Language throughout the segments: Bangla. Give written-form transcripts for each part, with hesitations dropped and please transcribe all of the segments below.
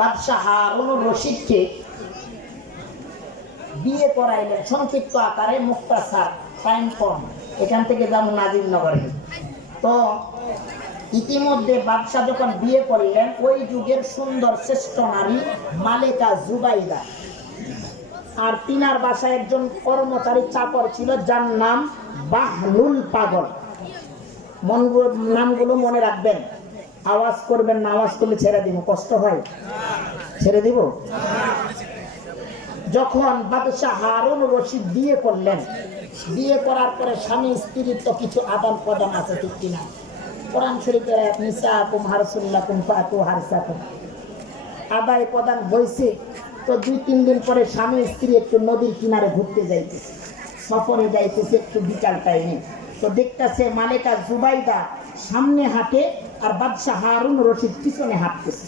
বাদশাহ হারুনুর রশিদকে বিয়ে করাইলেন সংক্ষিপ্ত আকারে, মুক্তাসার, টাইম কম, এখান থেকে যেমন নাজিরনগরে। তো ইতিমধ্যে বাদশাহ যখন বিয়ে করলেন, ওই যুগের সুন্দর শ্রেষ্ঠ নারী মালেকা জুবাইদা, আর তিনার বাসায় একজন কর্মচারী চাকর ছিল যার নাম বাহলুল পাগল। নামগুলো মনে রাখবেন, আওয়াজ করবেন না, আওয়াজ করলে ছেড়ে দিব, কষ্ট হয়, ছেড়ে দিব। যখন বাদশাহ হারুন রশিদ বিয়ে করলেন, বিয়ে করার পরে স্বামী স্ত্রীর তো কিছু আদান প্রদান আছে, ঠিক কিনা? কোরআন শরীফের নিসাকুম হারসুল্লাকুম ফাতু হারসাকুম আদায় প্রদান হয়েছে। তো 2-3 দিন পরে স্বামী স্ত্রী একটু নদীর কিনারে ঘুরতে যাইতেছে, সফরে যাইতেছে একটু বিকাল টাইমে। তো দেখতেছে মালেকা জুবাইদা সামনে হাঁটে আর বাদশাহ হারুন রশিদ পিছনে হাঁটতেছে।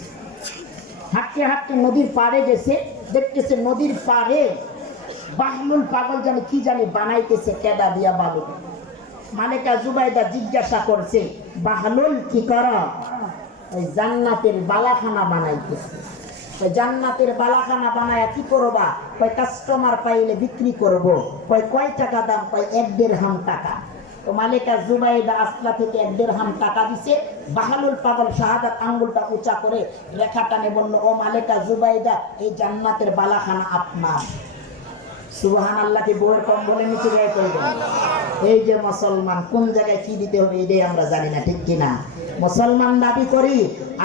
হাঁটতে হাঁটতে নদীর পাড়ে গেছে, দেখতেছে নদীর পাড়ে বাহলুল পাগল জানি কি জানি বানাইতেছে কেদা দিয়া বালু। মালেকা জুবাইদা জিজ্ঞাসা করছে, বাহলুল কি করা? ওই জান্নাতের বালাখানা বানাইতেছে। ওই জান্নাতের বালাখানা বানায় কি করবা? কয় কাস্টমার পাইলে বিক্রি করব। কয় টাকা দাম? 1 দিরহাম টাকা। তো মালেকা জুবাইদা আসলা থেকে 1 দিরহাম টাকা দিছে। বাহলুল পাগল শাহাদাত আঙ্গুলটা উঁচা করে রেখা টানে বলল, ও মালেকা জুবাইদা, এই জান্নাতের বালাখানা আপনার। সুবহানাল্লাহ। কি বউয়ের কম্বলের নিচে গায়ে করবেন? এই যে মুসলমান, কোন জায়গায় কি দিতে হবে এটাই আমরা জানি না, ঠিক কিনা? মুসলমান দাবি করি,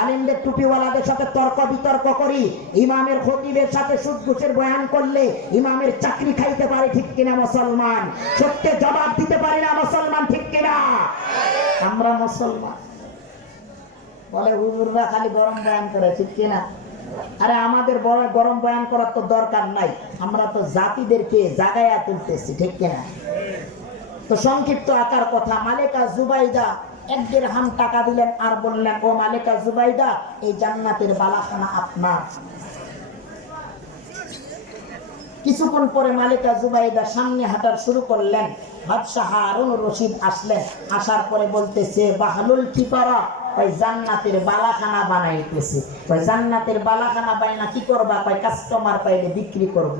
আলেমদের টুপিওয়ালাদের সাথে তর্ক বিতর্ক করি, ইমামের খতিবের সাথে সুদ ঘুষের বয়ান করলে ইমামের চাকরি খাইতে পারে, ঠিক কিনা মুসলমান? সত্যে জবাব দিতে পারি না মুসলমান, ঠিক কিনা? আমরা মুসলমান। বলে হুজুররা খালি গরম বয়ান করে, ঠিক কিনা? আরে আমাদের বড় গরম বয়ান করার তো দরকার নাই, আমরা তো জাতিদেরকে জাগায়া তুলতেছি, ঠিক কিনা? তো সংক্ষিপ্ত আকার কথা, মালেকা জুবাইদা 1 দিরহাম টাকা দিলেন আর বললেন, ও মালেকা জুবাইদা, এই জান্নাতের বালাখানা আপনার। কিছুক্ষণ পরে মালেকা জুবাইদা সামনে হাঁটার শুরু করলেন। বাদশাহ হারুন রশিদ আসলেন, আসার পরে বলতেছে, বাহলুল কি করা? ওই জান্নাতের বালাখানা বানাইতেছে। ওই জান্নাতের বালাখানা বানাই কি করবা? কাস্টমার পাইলে বিক্রি করবো।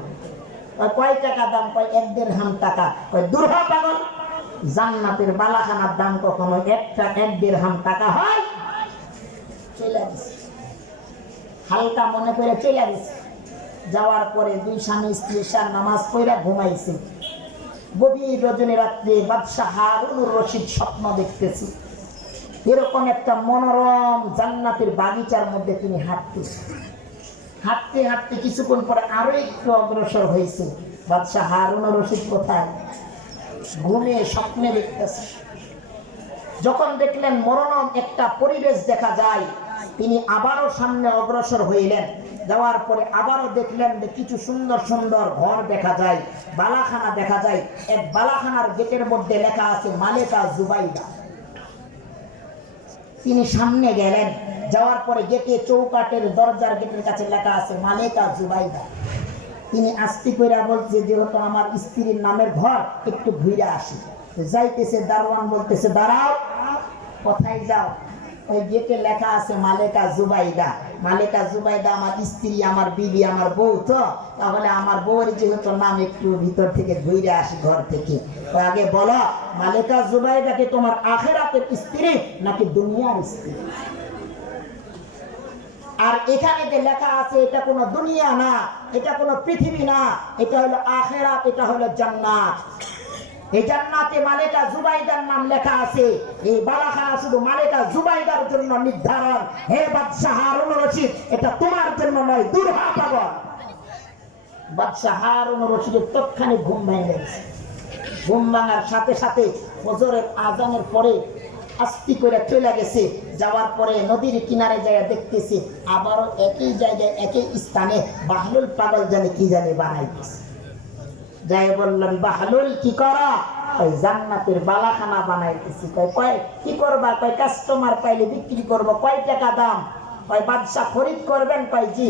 কয় টাকা দাম? 1 দিরহাম টাকা। দুর্হা পাগল, জান্নাতের বালাখানার দাম কখনো 1 দিরহাম টাকা হয়? চলে গেছে, হালকা মনে করে চলে গেছে। যাওয়ার পরে 2 স্বামী স্ত্রী নামাজ পড়া ঘুমাইছে। গভীর রজনী রাত্রে বাদশাহ হারুন রশিদ স্বপ্ন দেখতেছে, এরকম একটা মনোরম জান্নাতের বাগিচার মধ্যে তিনি হাঁটতেছে। হাঁটতে হাঁটতে কিছুক্ষণ পরে আরো একটু অগ্রসর হয়েছে। বাদশাহ হারুন রশিদ কোথায়? ঘুমিয়ে স্বপ্নে দেখতেছে। যখন দেখলেন মনোরম একটা পরিবেশ দেখা যায়, তিনি আবারও সামনে অগ্রসর হইলেন। যাওয়ার পরে আবারও দেখলেন যে কিছু সুন্দর সুন্দর ঘর দেখা যায়, বালাখানা দেখা যায়। এক বালাখানার গেটের মধ্যে লেখা আছে মালেকা জুবাইদা। তিনি সামনে গেলেন, যাওয়ার পরে গেটে চৌকাটের দরজার গেটের কাছে লেখা আছে মালেকা জুবাইদা। তিনি আস্তে কইরা বলছে, যেহেতু আমার স্ত্রীর নামের ঘর, একটু ঘুরে আসি। যাইতেছে, দারোয়ান বলতেছে, দাঁড়াও। কোথায় যাও? ওই গেটে লেখা আছে মালেকা জুবাইদা। মালেকা জুবাইদা আমার স্ত্রী, আমার বিবি, আমার বউ। তো তাহলে আমার বউয়ের যেহেতু নাম, একটু ভিতর থেকে ঘুরে আসি ঘর থেকে। আগে বলো, মালেকা জুবাইদাকে তোমার আখিরাতের স্ত্রী নাকি দুনিয়ার স্ত্রী? আর এখানে যে লেখা আছে, এটা কোনো দুনিয়া না, এটা কোনো পৃথিবী না, এটা হলো আখিরাত, এটা হলো জান্নাত। এই জান্নাতে মালেকা জুবাইদার নাম লেখা আছে। এই বালাখানা শুধু মালেকা জুবাইদার জন্য নির্ধারণ। হে বাদশাহ হারুন রশিদ, এটা তোমার জন্য নয়, দুর্হা পাগল। বাদশাহ হারুন রশিদের তৎক্ষণাৎ ঘুম ভেঙে গেছে। ঘুম ভাঙার সাথে সাথে ফজরের আজানের পরে আস্তি করে চলে গেছে। যাওয়ার পরে নদীর কিনারে যায় দেখতেছি আবারও একই জায়গায় একই স্থানে বাহলুল পাগল জানে কি জানে বানাইতেছে। যাই বললেন, বাহলুল কি করা? ওই জান্নাতের বালাখানা বানাইতেছি। কয় কি করবা? কাস্টমার পাইলে বিক্রি করবো। কয় টাকা দাম? বাদশাহ খরিদ করবেন? জি।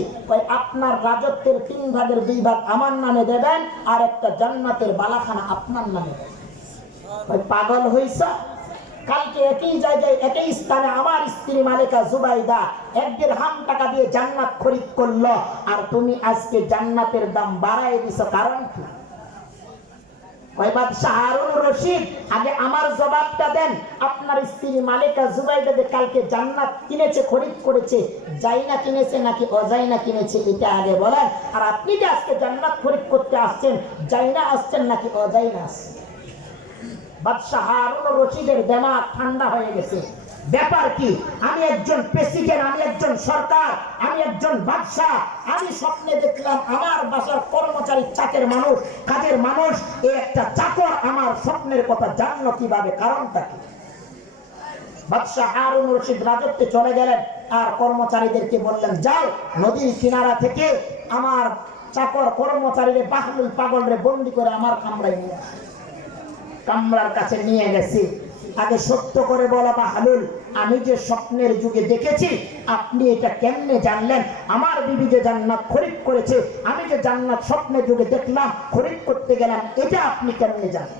আপনার রাজত্বের 3 ভাগের 2 ভাগ আমার নামে দেবেন, আর একটা জান্নাতের বালাখানা আপনার নামে। পাগল হইছ? কালকে একই জায়গায় একই স্থানে আমার স্ত্রী মালিকা জুবাইদা 1 দিরহাম টাকা দিয়ে জান্নাত খরিদ করলো, আর তুমি আজকে জান্নাতের দাম বাড়ায় দিছো, কারণ কি? ওই বাদশা হারুনুর রশিদ, আগে আমার জবাবটা দেন। আপনার স্ত্রী মালিকা জুবাইদা যে কালকে জান্নাত কিনেছে, খরিদ করেছে, জাইনা কিনেছে নাকি অজাইনা কিনেছে, এটা আগে বলেন। আর আপনি যে আজকে জান্নাত খরিদ করতে আসছেন, জাইনা আসছেন নাকি অজাইনা আসছেন? বাদশা হারুনুর রশিদের দিমাগ ঠান্ডা হয়ে গেছে। ব্যাপার কি? আমি একজন প্রেসিডেন্ট, আমি একজন সরকার, আমি একজন বাদশা। আমি স্বপ্নে দেখলাম আমার বাসার কর্মচারী, চাকের মানুষ, কাজের মানুষ, এই একটা চাকর আমার স্বপ্নের কথা জানলো কিভাবে? কারণটা কি? বাদশা হারুনুর রশিদ রাজত্বে চলে গেলেন আর কর্মচারীদেরকে বললেন, যাও নদীর কিনারা থেকে আমার চাকর কর্মচারীরে বাহলুল পাগলরে বন্দি করে আমার কামরায় নিয়ে আসে। কামরার কাছে নিয়ে গেছি। আগে সত্য করে বলা বাহলুল, আমি যে স্বপ্নের যুগে দেখেছি, আপনি এটা কেমনে জানলেন? আমার বিবি যে জান্নাত খরিদ করেছে, আমি যে জান্নাত স্বপ্নের যুগে দেখলাম, খরিদ করতে গেলাম, এটা আপনি কেমনে জানেন?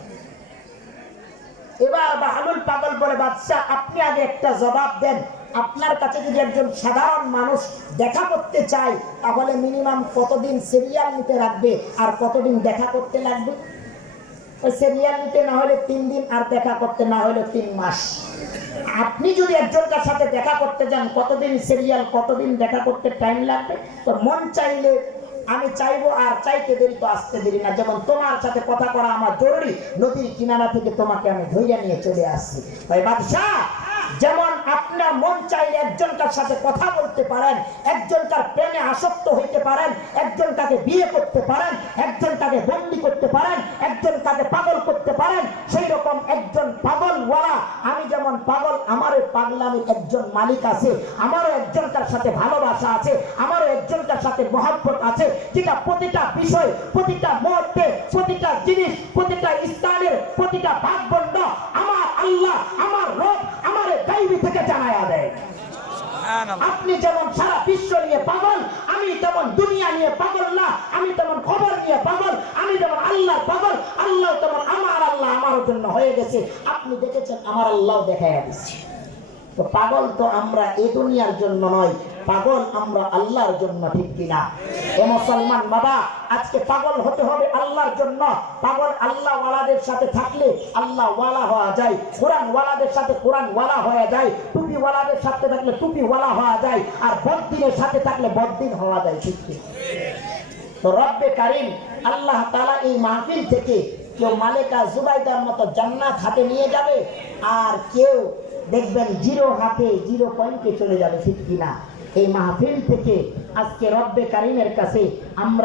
এবার বাহলুল পাগল বলে, বাদশা আপনি আগে একটা জবাব দেন। আপনার কাছে যদি একজন সাধারণ মানুষ দেখা করতে চায়, তাহলে মিনিমাম কতদিন সিরিয়াল নিতে রাখবে আর কতদিন দেখা করতে লাগবে? সিরিয়াল নিতে না হলে 3 দিন, আর দেখা করতে না হলে 3 মাস। আপনি যদি একজনের সাথে দেখা করতে যান, কতদিন সিরিয়াল, কতদিন দেখা করতে টাইম লাগবে? তো মন চাইলে আমি চাইবো, আর চাইতে দেরি তো আসতে দেরি না। যেমন তোমার সাথে কথা করা আমার জরুরি, নদীর কিনারা থেকে তোমাকে আমি ধৈর্য নিয়ে চলে আসছি। ভাই বাদশা, যেমন আপনার মন চাইলে একজনকার সাথে কথা বলতে পারেন, একজনকার প্রেমে আসক্ত হইতে পারেন, একজনকাকে বিয়ে করতে পারেন, একজনকাকে বন্দী করতে পারেন, একজনকাকে পাগল করতে পারেন, সেই রকম একজন পাগলওয়ালা, আমি যেমন পাগল, আমারও পাগলামির একজন মালিক আছে, আমারও একজনকার সাথে ভালোবাসা আছে, আমারও একজনকার সাথে মহব্বত আছে, যেটা প্রতিটা বিষয়, প্রতিটা মুহূর্তে, প্রতিটা জিনিস, প্রতিটা স্থানের, প্রতিটা ভাগবন্ধ আমার আল্লাহ, আমার রব, আমার গায়বী থেকে জানায়া দেয়। আপনি যেমন সারা বিশ্ব নিয়ে পাগল, আমি তেমন দুনিয়া নিয়ে পাগল না, আমি তেমন খবর নিয়ে পাগল, আমি যেমন আল্লাহ পাগল, আল্লাহ তেমন আমার আল্লাহ আমার জন্য হয়ে গেছে। আপনি দেখেছেন আমার আল্লাহ দেখাইয়া দিচ্ছে। তো পাগল তো আমরা এই দুনিয়ার জন্য নয়, পাগল আমরা আল্লাহর জন্য, ঠিক কিনা? এ মুসলমান বাবা, আজকে পাগল হতে হবে আল্লাহর জন্য। পাগল আল্লাহ ওয়ালাদের সাথে থাকলে আল্লাহ ওয়ালা হওয়া যায়, কোরআন ওয়ালাদের সাথে কোরআন ওয়ালা হয়ে যায়, টুপি ওয়ালাদের সাথে থাকলে টুপি ওয়ালা হওয়া যায়, আর বদ্দিনের সাথে থাকলে বদ্দিন হওয়া যায়, ঠিক কি? তো রব্বে কারীম আল্লাহ তাআলা এই মাহফিল থেকে কেউ মালিকা জুবাইদার মতো জান্নাত হাতে নিয়ে যাবে, আর কেউ দেখবেন 0 হাতে 0 পয়েন্টে চলে যাবে, ঠিক কিনা? এই মাহফিল থেকে আজকে রব্বে কারীমের কাছে আমরা